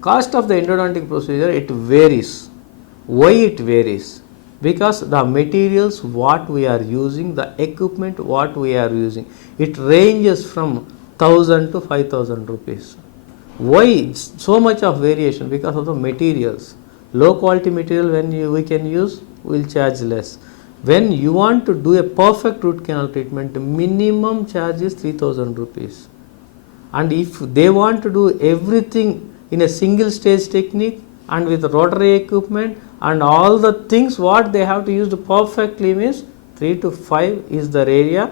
Cost of the endodontic procedure, it varies. Why it varies? Because the materials what we are using, the equipment what we are using, it ranges from 1000 to 5000 rupees. Why so much of variation? Because of the materials. Low quality material when we can use, we will charge less. When you want to do a perfect root canal treatment, minimum charge is 3000 rupees. And if they want to do everything in a single stage technique and with rotary equipment and all the things what they have to use to perfectly means 3 to 5 is the area.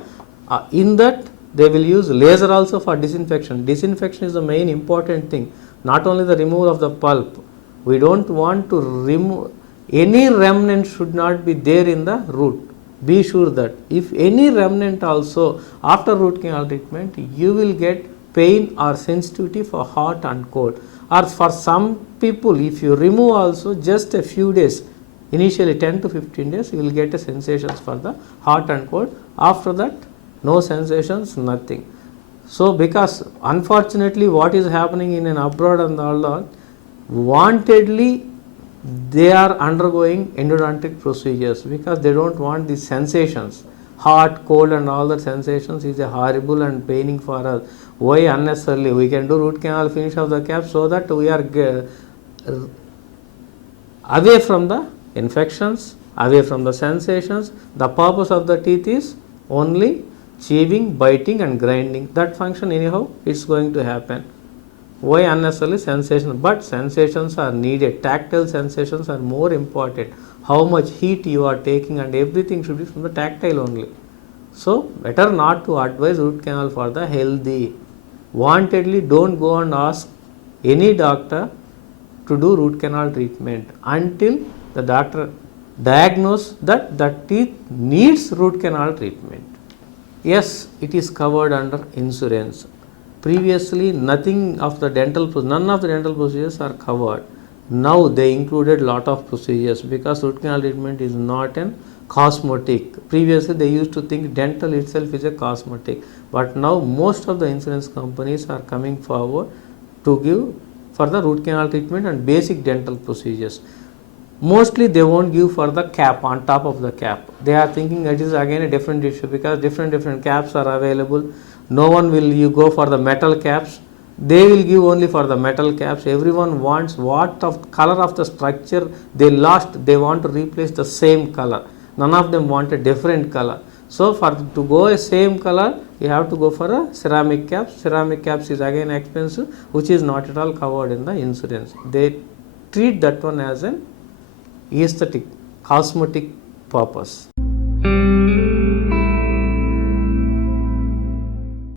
In that they will use laser also for disinfection. Disinfection is the main important thing, not only the removal of the pulp. We don't want to remove any remnant, should not be there in the root. Be sure that if any remnant also after root canal treatment, you will get pain or sensitivity for hot and cold. Or for some people, if you remove also just a few days, initially 10 to 15 days, you will get a sensations for the hot and cold. After that, no sensations, nothing. So because unfortunately what is happening in an abroad and all that, wantedly they are undergoing endodontic procedures because they don't want these sensations. Hot, cold and all the sensations is a horrible and paining for us. Why unnecessarily? We can do root canal finish of the cap so that we are away from the infections, away from the sensations. The purpose of the teeth is only chewing, biting and grinding. That function anyhow it's going to happen. Why unnecessarily sensation? But sensations are needed. Tactile sensations are more important. How much heat you are taking and everything should be from the tactile only. So better not to advise root canal for the healthy. Wantedly don't go and ask any doctor to do root canal treatment until the doctor diagnose that the teeth needs root canal treatment. Yes, it is covered under insurance. Previously, none of the dental procedures are covered. Now they included lot of procedures because root canal treatment is not an cosmetic. Previously, they used to think dental itself is a cosmetic, but now most of the insurance companies are coming forward to give for the root canal treatment and basic dental procedures. Mostly they won't give for the cap on top of the cap. They are thinking that is again a different issue because different caps are available. No one will you go for the metal caps. They will give only for the metal caps. Everyone wants what of color of the structure they lost, they want to replace the same color. None of them want a different color. So for to go a same color, you have to go for a ceramic caps. Ceramic caps is again expensive, which is not at all covered in the insurance. They treat that one as an aesthetic, cosmetic purpose.